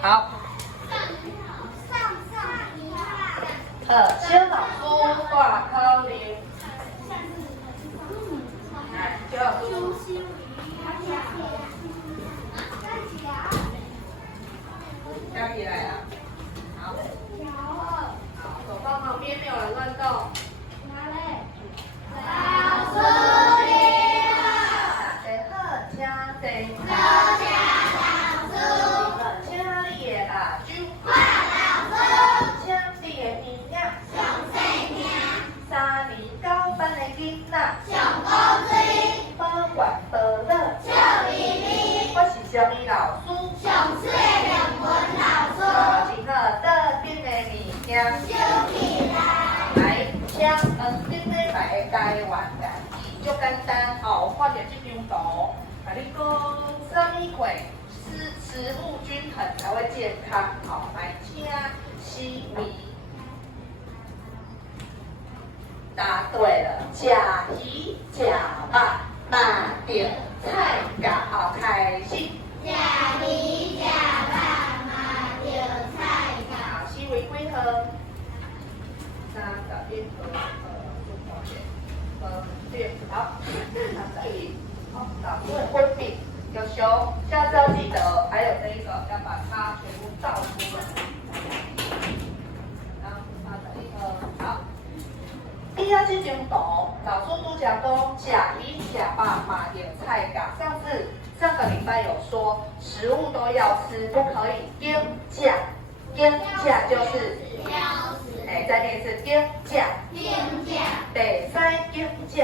好。小老鼠大口溜。来，小老鼠。站起来啊！好。好，手放旁边，没有人乱动。哪嘞？老鼠你好。谁好家谁？老家老鼠。家里的辣椒。花老鼠。家里的面呀。上细命。3年9班的囡仔。上古锥。保管保乐。笑眯眯。我是什么老师？上水的灵魂老师。真好，桌顶的物件。收起来。来，请顶礼拜的台湾代志足简单哦。我看到这张图，甲你讲什么会食物均衡才会健康？好，来请西米。答对了，食鱼食肉，嘛着菜甲好开心。食鱼食肉，嘛着菜甲。西为几号？31号，对，好，32，好，老师很会比，有熊，下次要记得，还有这一个要把它全部倒出来。31号，好。第二这张图，老师都讲讲食鱼食肉嘛着菜甲。上个礼拜有说，食物都要吃，不可以减价。减价就是再念一次减价。袂使减价。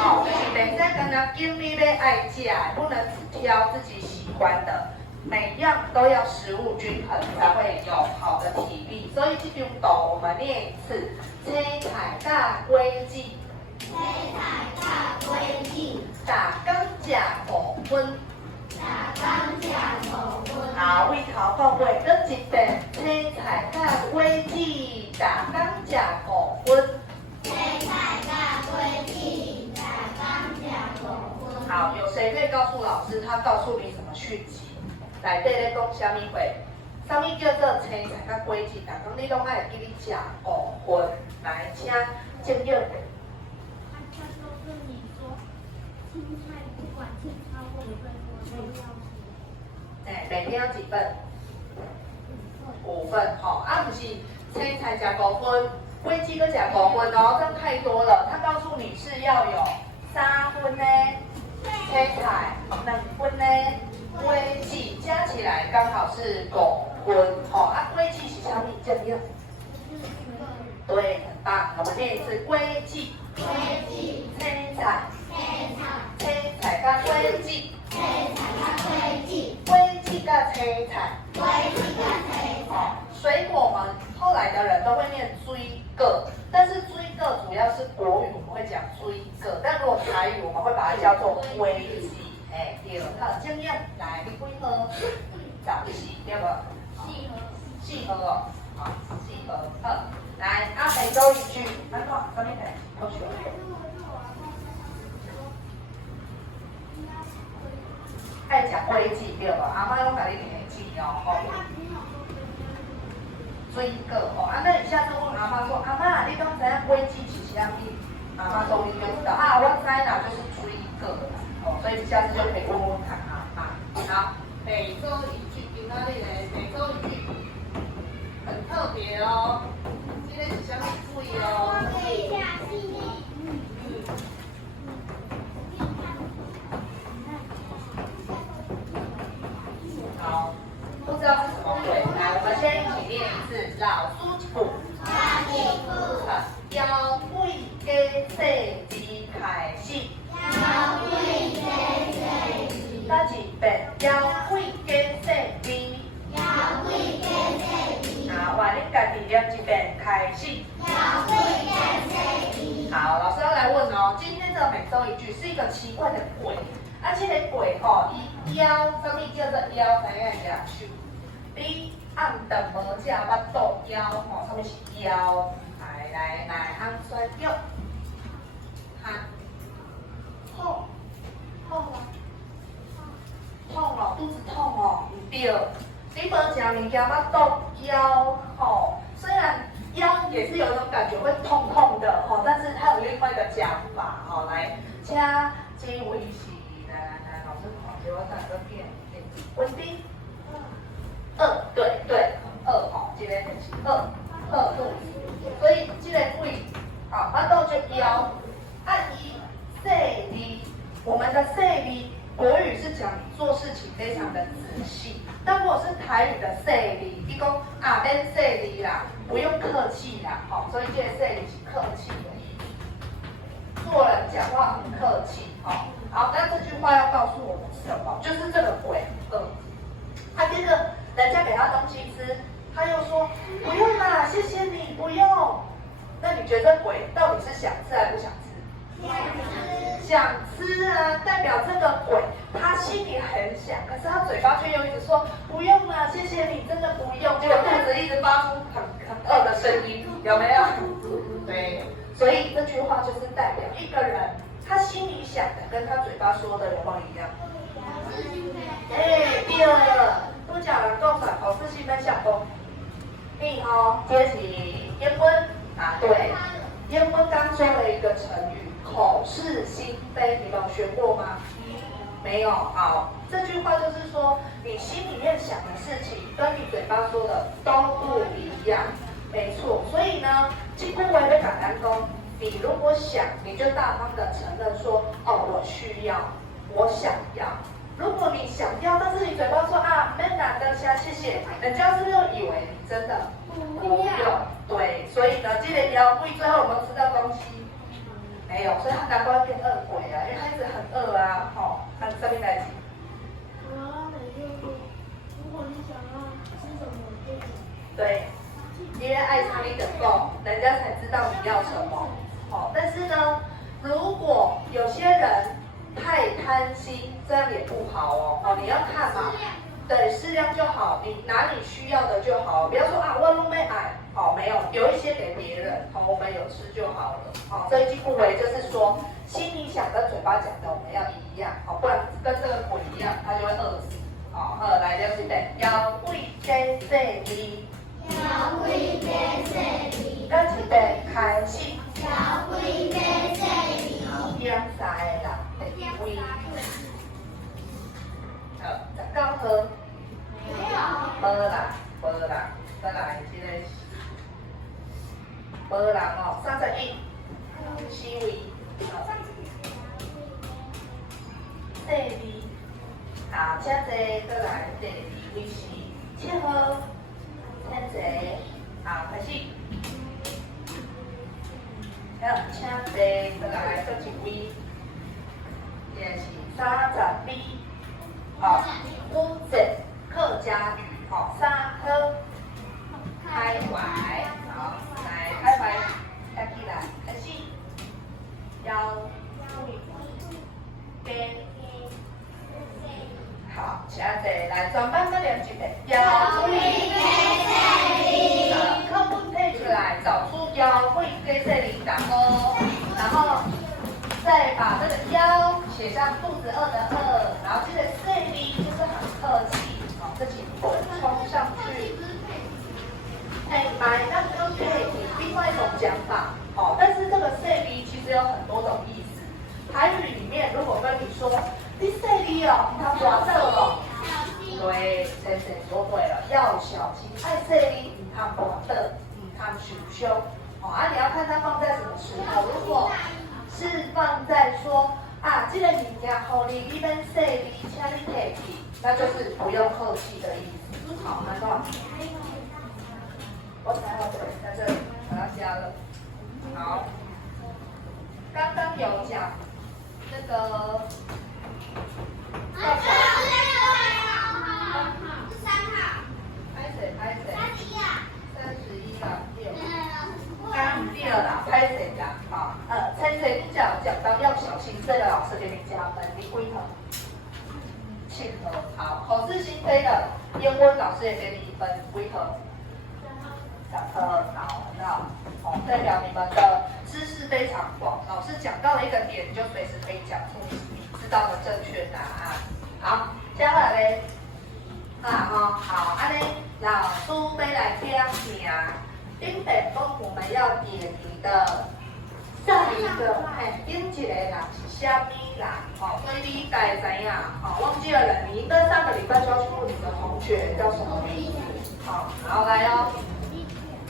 好，就是袂使跟他减你要爱食，不能只挑自己喜欢的。每样都要食物均衡，才会有好的体力。所以这张图我们念一次：青菜甲果子，大工食5分。好，为头讲话，搁一遍：青菜甲果子，大工食5分。好，有谁可以告诉老师，他告诉你什么讯息？内底咧讲什么话？什么叫做青菜甲果子？逐工你拢爱记你食5分。来，请正确的。他告诉你说，青菜不管吃超过5分都要吃。每天要几份？5份。好，不是青菜食5分，果子搁食5分哦，这样太多了。他告诉你是要有3分呢，青菜2分呢。果子加起来刚好是5分，果子是什么？这样？对，很棒。我们念一次：果子、青菜、青菜加果子、果子加青菜。水果们后来的人都会念水果，但是水果主要是国语我们会讲水果，但如果台语我们会把它叫做果子。对，好，正样来，你几号？14，对不？4号哦，好，4号，好，来，每周一句，安怎？什么题？同学。爱食果子对无？阿妈拢甲你提醒哦，吼。水果哦，那你下次问阿妈说，阿妈，你敢知影果子是啥物？阿妈说你就知道啊，我知啦，就是水果啦。所以下次就可以问问看好，每周一句，今仔日的每周一句很特别哦。今天是什么水哦？好，不知道是什么鬼。来，我们先一起念一次：老鼠一步，腰腿加细字开始。再一遍，腰腿加细字。好，换你家己念一遍，开始。好，老师要来问哦，今天的每周一句是一个奇怪的鬼，这个鬼吼，伊腰，什么叫做腰？知影两手。你暗顿无食巴肚腰吼，什么是腰？来，按选脚，痛哦，肚子痛哦，唔对，你无食物件，巴肚腰吼，虽然腰也是有一种感觉会痛痛的吼，但是它有另外一个讲法吼，来，请这位是来，老师考给我打个变温丁对2吼，这个就是2肚子，所以这个胃啊，巴肚就腰，按伊细腻，我们的细腻。国语是讲做事情非常的仔细，但如果是台语的细腻，你讲啊免细腻啦，不用客气啦，好，所以这个细腻是客气的意思。做人讲话很客气，好，好，那这句话要告诉我们什么？就是这个鬼他这个人家给他东西吃，他又说不用啦，谢谢你，不用。那你觉得鬼到底是想吃还是不想吃？想吃啊，代表这个鬼他心里很想，可是他嘴巴却又一直说不用啦，谢谢你，真的不用。结果肚子一直发出很饿的声音，有没有？对，所以这句话就是代表一个人他心里想的跟他嘴巴说的有没有一样？对了，都讲人讲出来，口是心非相公。你好，这是英文啊，对，英文刚说了一个成语。口是心非，你们有学过吗？没有。好，这句话就是说，你心里面想的事情跟你嘴巴说的都不一样，没错。所以呢，经过我也感恩公，你如果想，你就大方的承认说，哦，我需要，我想要。如果你想要，但是你嘴巴说啊，没难得下，谢谢，人家是不是以为你真的不用？对，所以呢，这个腰会最后有没有吃到东西？没有，所以他难怪变饿鬼啊，因为他一直很饿啊，吼，他上面来讲。如果你想要吃什么，就对，因为爱上你的够，人家才知道你要什么。好，但是呢，如果有些人太贪心，这样也不好哦。哦，你要看嘛，对，适量就好，你拿你需要的就好，不要说啊，我都没爱。好，没有，有一些给别人，好，我们有吃就好了。好，所以进步为就是说，心里想跟嘴巴讲的我们要一样，好，不然跟这个鬼一样，他就会饿死。好，来就是对，腰胃给细腻，腰胃给细腻，跟一个开始，腰胃给细腻，点三个啦，第一位，好，19号，无啦，再来这个。无人哦，31，4位，第2，好，请坐过来，第2位是7号，请坐，好，开始，好，请坐过来，再一位，这是32，好，乌镇客家语，好，3号，开怀，好。开怀，站起来，开始，腰，背，好，请坐，来，全班再练一遍，腰背课本配出来，找出腰背跟这里打勾，然后再把这个腰写上肚子饿的饿，然后这个这里就是很客气，好，自己冲上去。买那个配另外一种讲法，哦，但是这个细腻其实有很多种意思。台语里面如果跟你说你细腻哦，他滑倒了，对，先生说对了，要小心，爱细腻，唔通滑倒，唔通受伤。哦，你要看它放在什么时候，如果是放在说啊，这个物件好你，你免细腻，请你提起，那就是不用客气的意思。好，那个。我才好在这里把它加了。好，刚刚有讲那个。31啦，刚第二啦，拍谁啦？好，猜猜你讲到要小心，这个老师给你加分，你几分？7分。好，口是心非的，英文老师也给你1分，几分？2分。好，很好，哦，代表你们的知识非常广。老师讲到了一个点，你就随时可以讲出你知道的正确答案。好，接下来嘞，好，安尼老师要来点名，顶边讲我们要点名的下一个，顶一个人是虾米人？所以你大概知影，忘记了你的上个礼拜就要去问你的同学叫什么名字，好，来哦，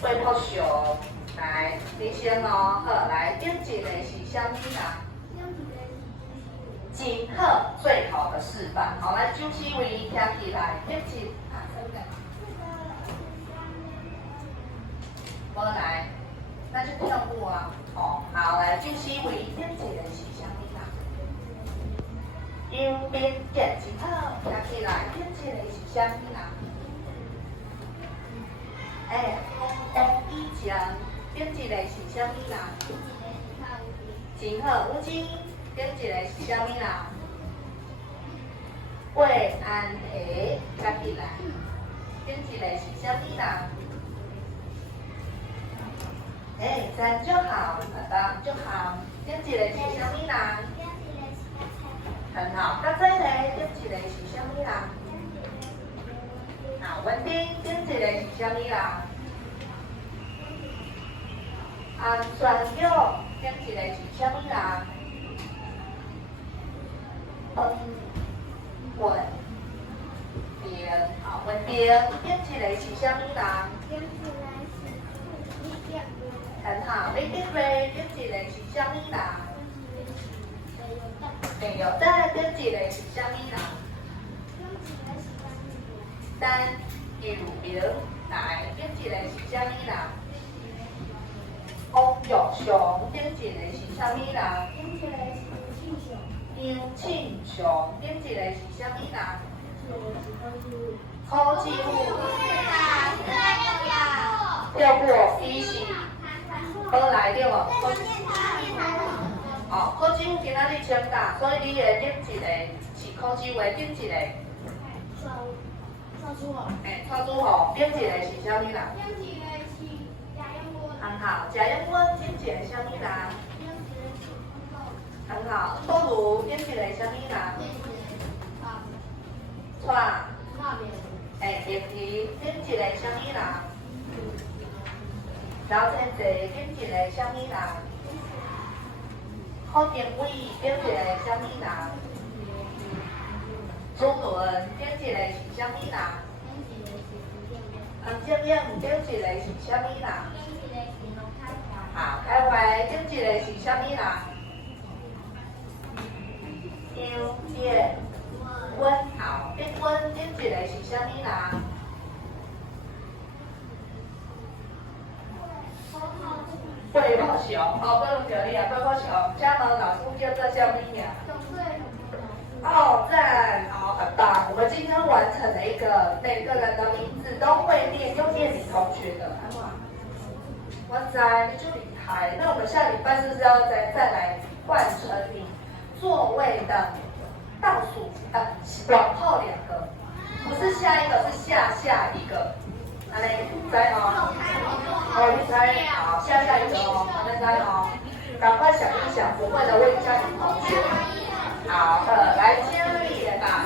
对破熊，来，你先哦，好，来，顶一个是虾米人？真好，最好的示范。好，来，主持位听起来，顶一无来，那就跳舞啊。好，来，主持位顶一个是虾米人？右边点真好，听起来，顶一个是虾米人？以前顶一个是虾米人？真好，有钱。顶一个是虾米人？惠安提，加起来。顶一个是虾米人？真就好，就好。顶一个是虾米人？很好。甲这个顶一个是虾米人？好，稳定。顶一个是虾米人？安全玉，顶一个是虾米人？稳定，稳定，顶一个是虾米人？很好，你顶位顶一个是虾米人？没有，再顶一个是虾米人？单右边来，顶一个是虾米人？王玉祥，顶一个是虾米人？杨庆祥，顶一个是虾米人？柯志武，跳过，伊是倒来对无？柯志武今仔日请假，所以你的顶一个是柯志武的顶一个。蔡主豪，顶一个是虾米人？很好，贾永文顶一个虾米人？很好，多如顶一个虾米人？叶皮顶一个虾米人？刘天济顶一个虾米人？柯定伟顶一个虾米人？朱伦顶一个是虾米人？黄正英顶一个是虾米人？好，开怀顶一个是虾米人？杨叶温，好，碧温顶一个是虾米人？桂宝雄，不用叫你啊，桂宝雄，加盟老师叫做虾米名？赞，很棒！我们今天完成了一个每个人的名字都会念，又念你同学的。哇塞，你就厉害！那我们下礼拜是不是要再来换成你座位的倒数往后2个，不是下一个，是下一个。安尼，知你知好，下一个哦，安尼知赶快想一想，不会的问一下你同学。好的，来接力吧，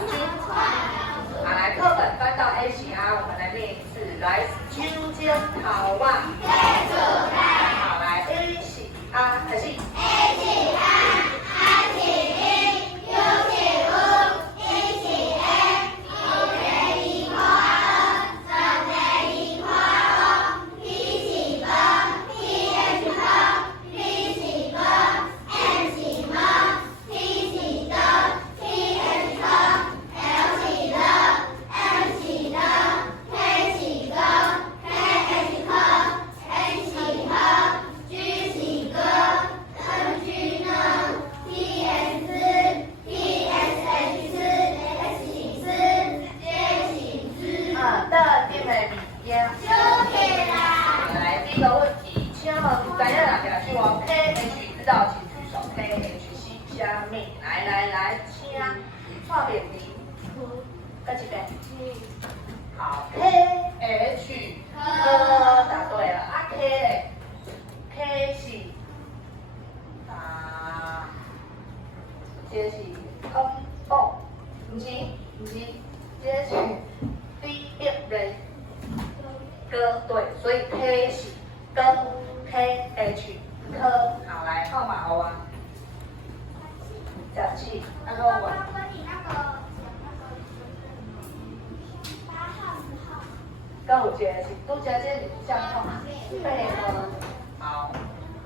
来课本翻到 A 型啊，我们来念一次，来酒精头啊，好来 A 型啊，还是 A 型啊。来，第一个问题，请问知影哪条是我 KH 知道请举手 ，KH 是虾米？来，请画面题，跟一遍。好 ，KH 答对了，K 是这是不是，这是。第歌，对，所以 K 是歌 K H 科。好，来号码好啊。讲气，然后我。跟你那个8号10号。跟我姐是都姐姐你这样号码配合。好，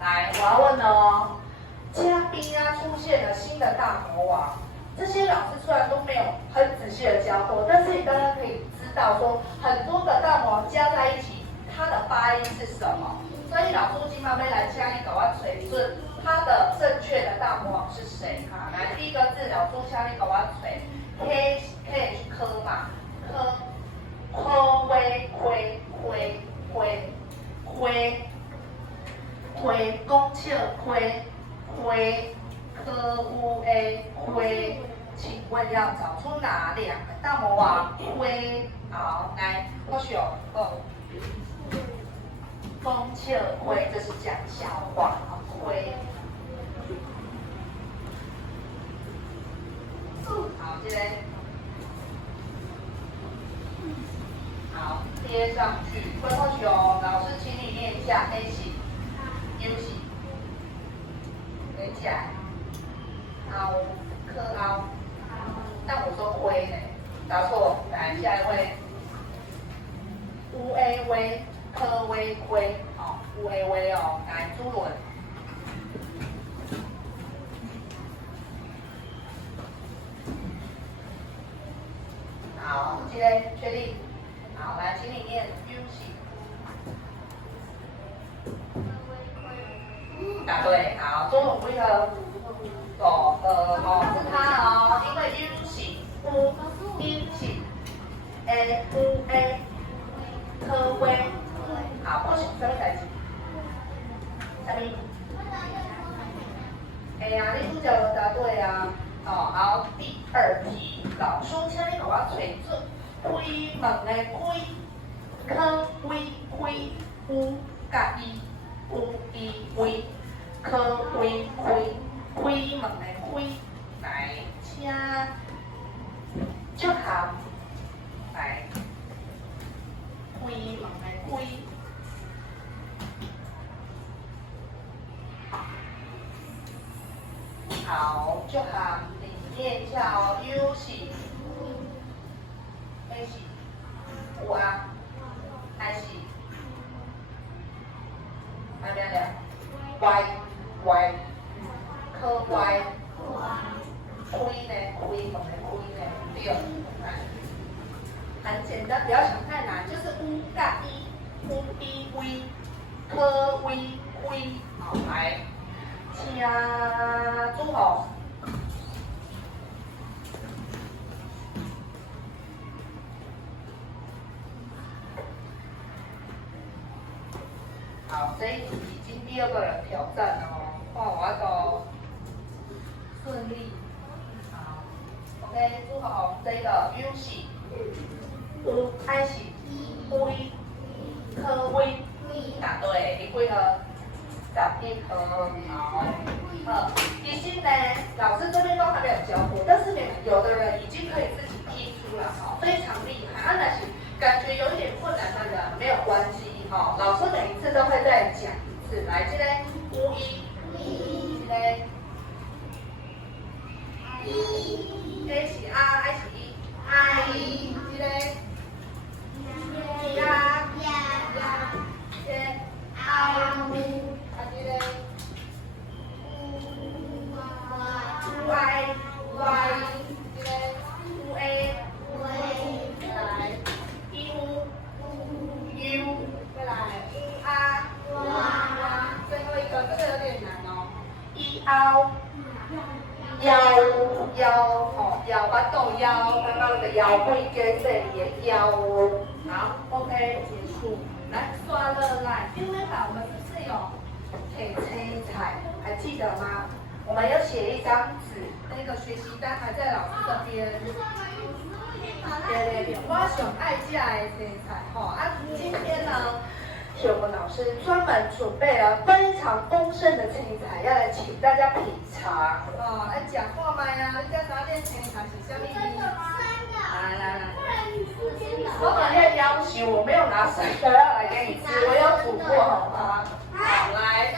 来，我要问了哦。嘉宾啊，出现了新的大魔王。这些老师虽然都没有很仔细的教过，但是你大家可以知道说，很多个大魔王加在一起，它的发音是什么？所以老师今妈妹来教你搞我锤准它的正确的大魔王是谁？哈，来第一个字，老师教你搞我锤 ，K 是科嘛，科威灰公笑灰科乌 A 灰，请问要找出哪两个大魔王？灰，好，来，我选公笑灰，这是讲笑话，灰。好，这边。好，贴上去。会后球，老师请你念一下 A 型、U 型，连起来。凹，科凹。但我说灰呢，答错。来，下一位。乌 A 微，科微灰，好，乌 A 微哦。来，朱伦。好，今天确定。好，来，请你念 U 型。答对，好，中文为何？是它哦，因为 U 型，U 型 ，A 乌 A， 科威，好，不行，什么代志？什么？哎呀，你主角有答对啊。哦，好，第二题，老师请你给我找准。开门的开，科威开，有甲伊，有伊威，科威开，开门的开，来，请祝含，来，开门的开。好，祝含，你念一下哦 ，U 是。A 是有啊，I 是哪边的 Y 科 Y 开呢，开门的开呢，对，很简单，不要想太难，就是乌加一，乌一 V 科 V 开，好来，请朱红。好，这一题已经第二个人挑战了哦，换我要走顺利。好 ，OK， 朱红这个 U 是有 I 是微，科微，答对，你几个？11颗，好。其实呢，老师这边都还没有教过，但是有的人已经可以自己拼出了，哈，非常厉害。但是感觉有一点困难的人没有关系。好，老师每一次都会再讲一次。来，这个乌一，这个A 是 R，I 是 E，I， 这个呀，这啊，这个Y，这个乌 A， 来 U。再来啊，最后一个这个有点难哦。腰哦，腰巴肚腰，刚刚那个腰背跟这里的腰哦。好 ，OK， 结束。来，刷了来，因为吧，我们是不是有给青菜？还记得吗？我们有写一张纸，那个学习单还在老师这边。对，我想爱食的青菜吼啊，今天呢，秀文老师专门准备了非常丰盛的青菜，要来请大家品尝哦。来讲话麦啊，你在哪点青菜是什么？来，我们要要求，我没有拿把水都要来给你吃，我有煮过好吗？好，来，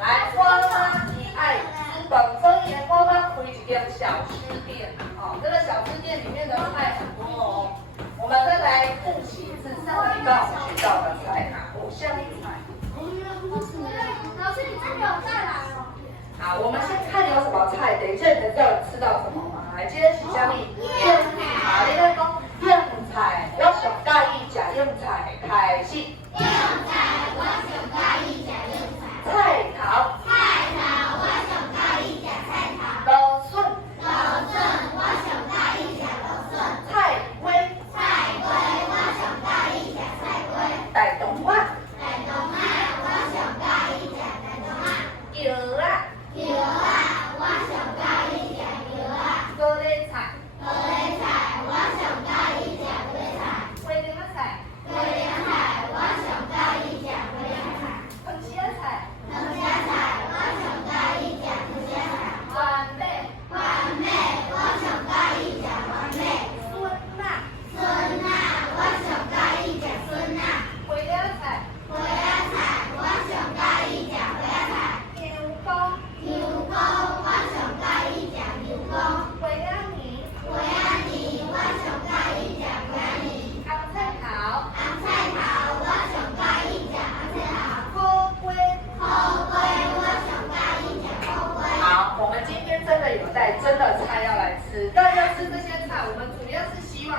来，我呢，你爱资本，所以我们开一间小吃店哦。这个小吃店里面的菜很多哦。我们再来复习一次上个礼拜我们学到的菜哪五项菜？老师，你这里有再来哦。好，我们先看有什么菜，等一下你才知道你吃到什么嘛。来，今天是虾米？燕菜。你在讲燕菜，我上介意吃燕菜，开始。燕菜，我上介意吃燕菜。菜头。菜头，我上介意吃菜头。芦笋。芦笋，我上介意吃芦笋。菜龟。菜龟，我上介意吃菜龟。大冬瓜。大冬瓜，我上介意吃大冬瓜。叶啊。叶啊，我上介意吃叶啊。高丽菜。高丽菜，我上介意吃高丽菜。花莲菜。花莲菜，我上介意吃花莲菜。藤虾菜。藤虾菜，我上介意吃藤虾菜。番麦。番麦，我上介意吃番麦。笋啊。笋啊，我上介意吃笋啊。花莲菜。花椰菜，我上介意吃花椰菜。牛公。牛公，我上介意吃牛公。花莲米。花椰米，我上介意吃花椰米。红菜头。红菜头，我上介意吃红菜头。苦瓜。苦瓜，我上介意吃苦瓜。好，我们今天真的有带真的菜要来吃，但要吃这些菜，我们主要是希望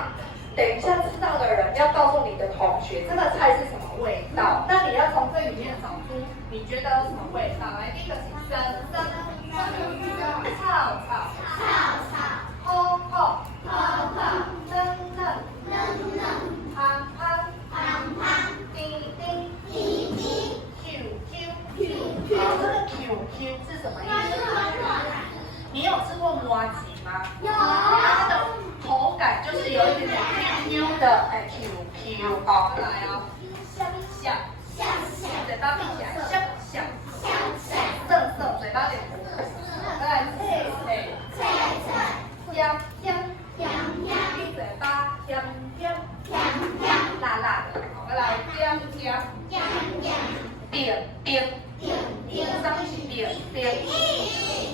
等一下吃到的人要告诉你的同学这个菜是什么味道，那你要从这里面找出你觉得有什么味道。来，第一个是生生炒炒炒炒，泡泡泡泡，嫩嫩嫩嫩，胖胖胖胖，丁丁滴滴， QQ。好，这个 QQ 是什么意思？你有吃过麻糬吗？有它的口感就是有一点点 QQ 的，哎 QQ。好，再来哦，香香，香香，嘴巴闭起来，香香，香香，涩涩，嘴巴有点苦。再来脆脆，脆脆，香香，香香，闭嘴巴，香香，香香，辣辣的。好，再来香香，香香，冰冰，冰冰，上面是冰冰。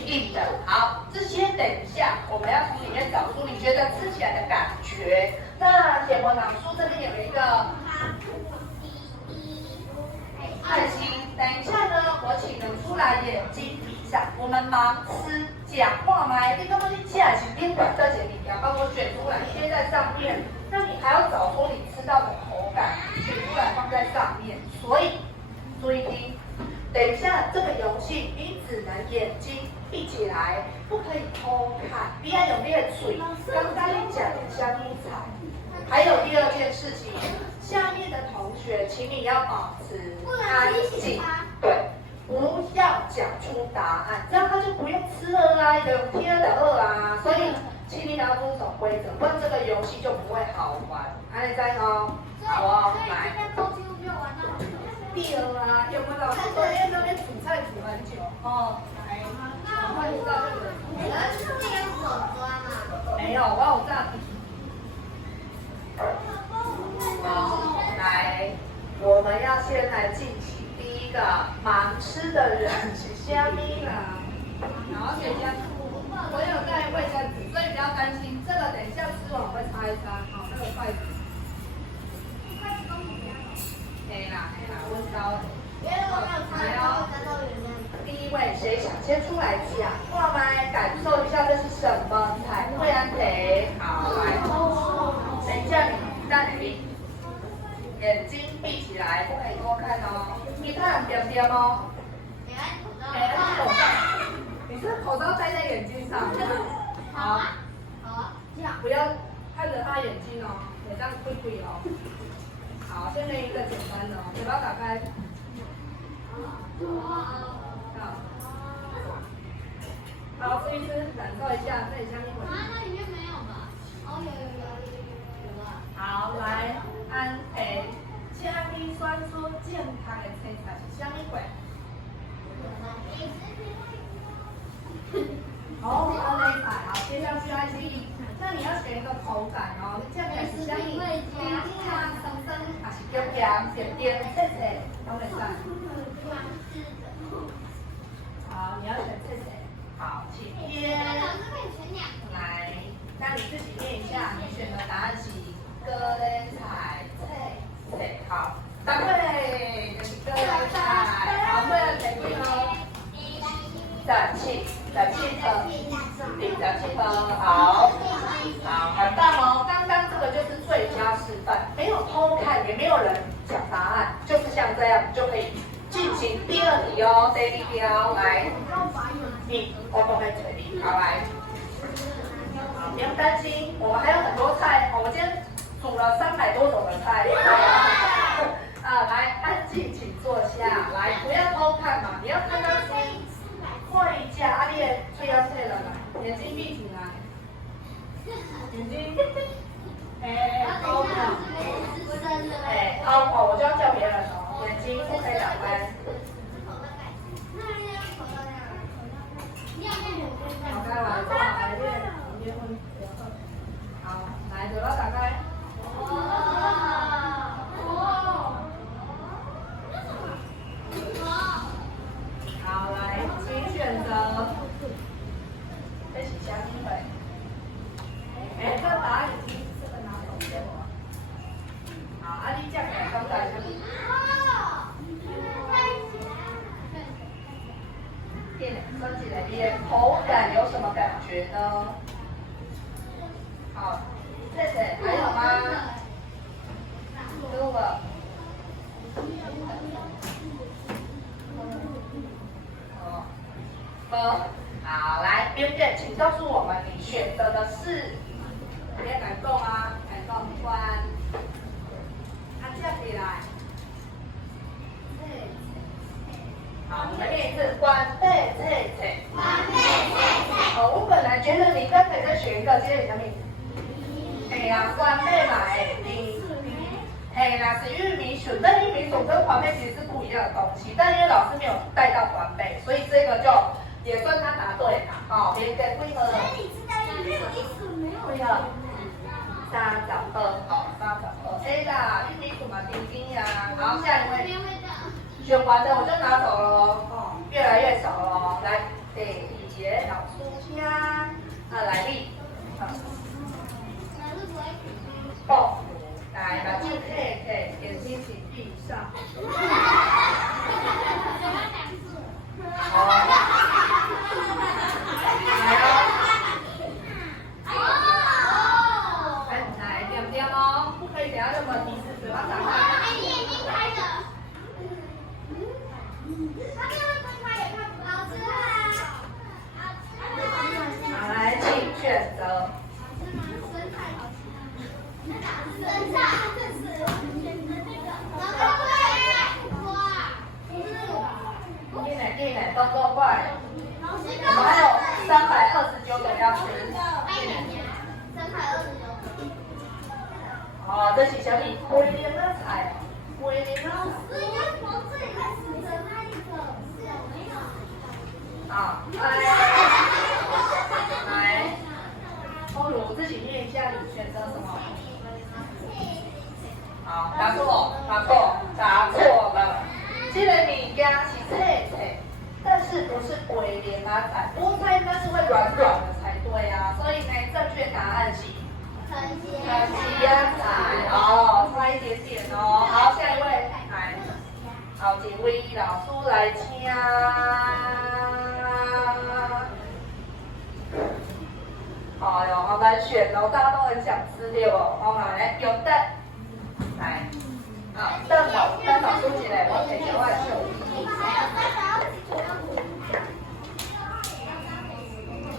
硬的，好，这些等一下我们要从里面找出你觉得吃起来的感觉。那铁模朗书这边有一个爱心，等一下呢，我请你出来眼睛闭上，我们盲吃讲话嘛，这个东西吃还是边短在这里，要帮我选出来贴在上面。那你还要找出你吃到的口感，选出来放在上面。所以注意听。等一下，这个游戏你只能眼睛闭起来，不可以偷看，不要用裂嘴。刚刚你讲的香菇菜，还有第二件事情，下面的同学，请你要保持安静，对，不要讲出答案，这样他就不用吃了啊，有贴的饿啊。所以，请你要遵守规则，不然这个游戏就不会好玩。安利在哦，好哦，来。第二啊，有没有老师昨天那边煮菜煮很久哦？来，赶快知道这个。没有，我有炸皮。好，来，我们要先来进行第一个盲吃的人是虾米啦。好，姐姐，我有带卫生纸，所以不要担心，这个等一下吃完我会擦一擦。好，这个筷子。黑啦，温高。第一位谁想先出来讲？过来感受一下这是什么菜？惠安培，好来。等一下你在哪里？眼睛闭起来，不可以多看哦。你看点点哦。没戴口罩。你是口罩戴在眼睛上。好。好，这样。不要看着他眼睛哦，你这样会贵哦。好，先练一个简单的哦，嘴巴打开。好，吃一吃，感受一下，这里香蜜啊，那里面没有吧？哦，有啊。好，来，安培，虾米酸素健康的青菜是虾米鬼？哦，安内菜，好，接下去爱心。那你要选一个口感哦，这样子是虾米？会加点点切切，都会上。好，你要选切切。好，请编。来，那你自己念一下，你选的答案是高丽菜切切。好，答对，就是高丽菜。好，每人填几颗？17颗，第17颗，好，好，很棒哦。刚刚这个就是最佳示范，没有偷看，也没有人讲答案，就是像这样就可以进行第二题哦。第2题哦，来，我都会催你，好来，好，不用担心，我们还有很多菜，我们今天煮了300多种的菜。来，安静，请坐下，来，不要偷看嘛，你要看到书。会加阿丽的嘴要切了来，眼睛闭起来，眼睛，凹嘛，凹我就要叫别人哦，眼睛不可以打开。打开来，来练会，好，来嘴巴打开。好，来，请选择。这是虾米味？这个答案已经这个拿走给我。好，你这样来刚才就是。说起来，你的口感有什么感觉呢？好，谢谢。还有吗？录了。好，来，边边，请告诉我们你选择的是，别敢动啊，敢动关，这样起来。好，我们念一次，关背脆脆。关背脆脆。好，我本来觉得你刚才再选一个，今天什么？关背嘛，那是玉米笋，但玉米笋跟环贝其实是不一样的东西，但因为老师没有带到环贝，所以这个就也算他答对了。好，别给规则。所以你知道玉米笋没有呀？32，好，32。啦，玉米笋嘛，丁丁呀。好，下一位。选完的我就拿走了哦，越来越少了。来，第2节老师家，来历。报。来，把镜看看，眼睛请闭上。好。来哦。来，点点哦，不可以等下那么提示，嘴巴打开。你眼睛开着。好，来，请选择。弟妹，动作快！我们还有329种要吃。哦，这是小米龟苓的菜，龟苓的。啊，来，欧如自己念一下，你选择什么？好，答错了。这个物件是脆脆，但是不是龟苓啊菜？菠菜应该是会软软的才对啊，所以呢，正确答案是藤椒菜。哦，差一点点哦。好，下一位，来，后一位老师来请。哎呦，好难选哦，大家都很想吃对不？好来，有蛋，来，邓老师起来，我先讲话。